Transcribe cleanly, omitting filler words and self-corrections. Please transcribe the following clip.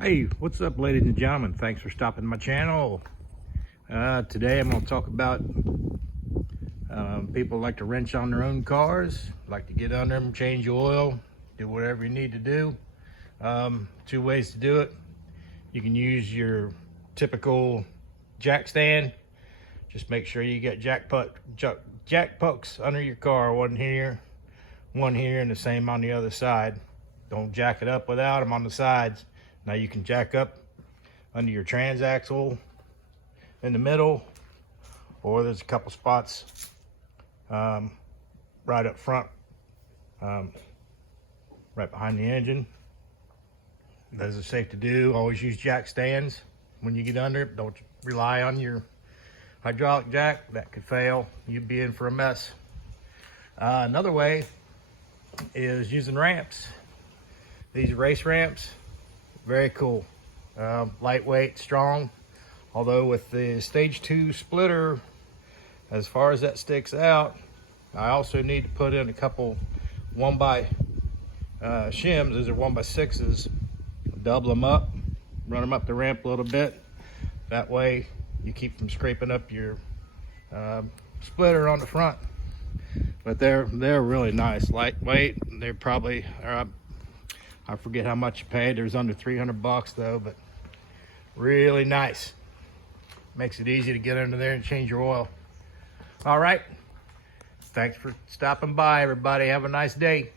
Hey, what's up, ladies and gentlemen? Thanks for stopping my channel. Today I'm going to talk about people like to wrench on their own cars, like to get under them, change oil, do whatever you need to do. Two ways to do it. You can use your typical jack stand. Just make sure you get jack pokes under your car, one here, and the same on the other side. Don't jack it up without them on the sides. Now you can jack up under your transaxle in the middle, or there's a couple spots right up front, right behind the engine. Those are safe to do. Always use jack stands when you get under it. Don't rely on your hydraulic jack. That could fail. You'd be in for a mess. Another way is using ramps. These race ramps, very cool. Lightweight, strong. Although with the stage 2 splitter, as far as that sticks out, I also need to put in a couple 1x shims. These are 1x6s. Double them up, run them up the ramp a little bit. That way you keep from scraping up your splitter on the front. But they're really nice, lightweight. They're probably, I forget how much you paid. There's under 300 bucks though, but really nice. Makes it easy to get under there and change your oil. All right. Thanks for stopping by, everybody. Have a nice day.